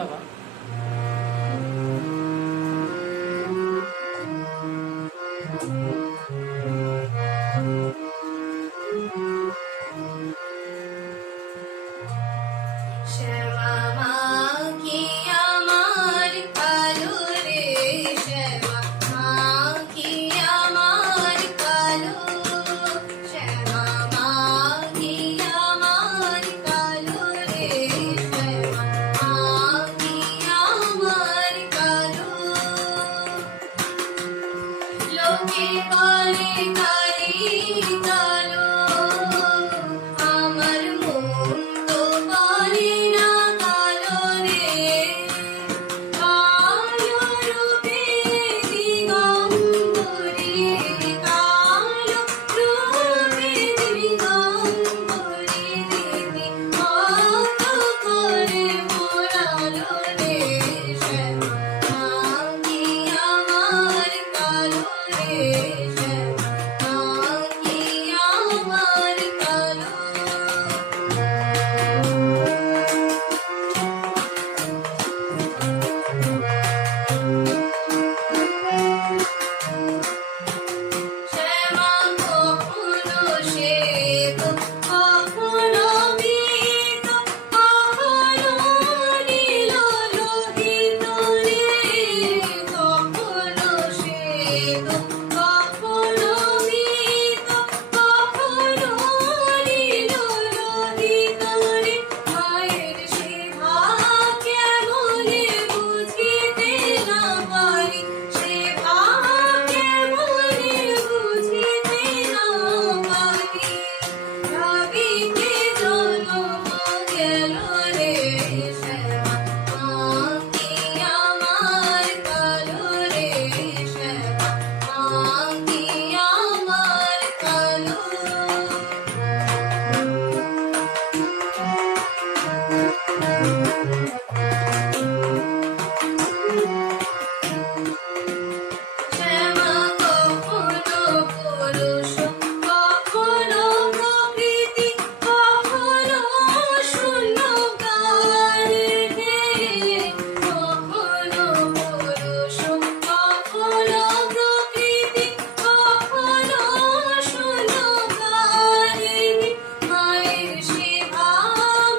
বাবা। শ্যামা মা কি আমার কালো রে, শ্যামা মা কি আমার কালো, শ্যামা মা কি আমার কালো রে, শ্যামা মা কি আমার কালো। লোকে বলে কালি কালো, আমার মন তো বলে না কালো রে। কালো রূপে দিগম্বরী, কালো রূপে দিগম্বরী দিদি কত করে মোড়ালো রে, শ্যামা মা কি আমার কালো রে, শ্যামা মা কি আমার কালো। শ্যামা কখনো শ্বেত, কখনো পীত, কখনো নীল লোহিত রে, কখনো শ্বেত, কখনো পীত, কখনো নীল লোহিত রে। মায়ের সেবা কেমনে বুঝিতে না পারি, সেবা কেমনে বুঝিতে না পারি। ভাবিতে জনম গেল রে, শ্যামা মা কি আমার কালো রে, শ্যামা মা কি আমার কালো। শ্যামা কখনো পুরুষ, কখনো প্রকৃতি, কখনো শূন্যকার হে। কখনো পুরুষ, কখনো প্রকৃতি, কখনো শূন্যকার হে। মায়ের সেবা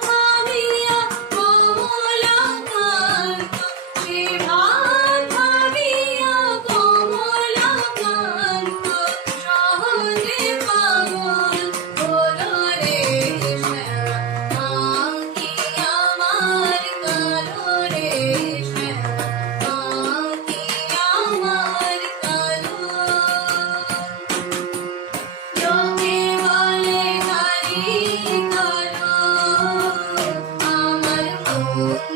ভাবিয়া কমলাকান্ত, সেবা ভাবিয়া কমলাকান্ত সহজে পাগল হলো রে, শ্যামা মা কি আমার কালো রে, শ্যামা মা কি আমার কালো। লোকে বলে কালি কালো, আমার মন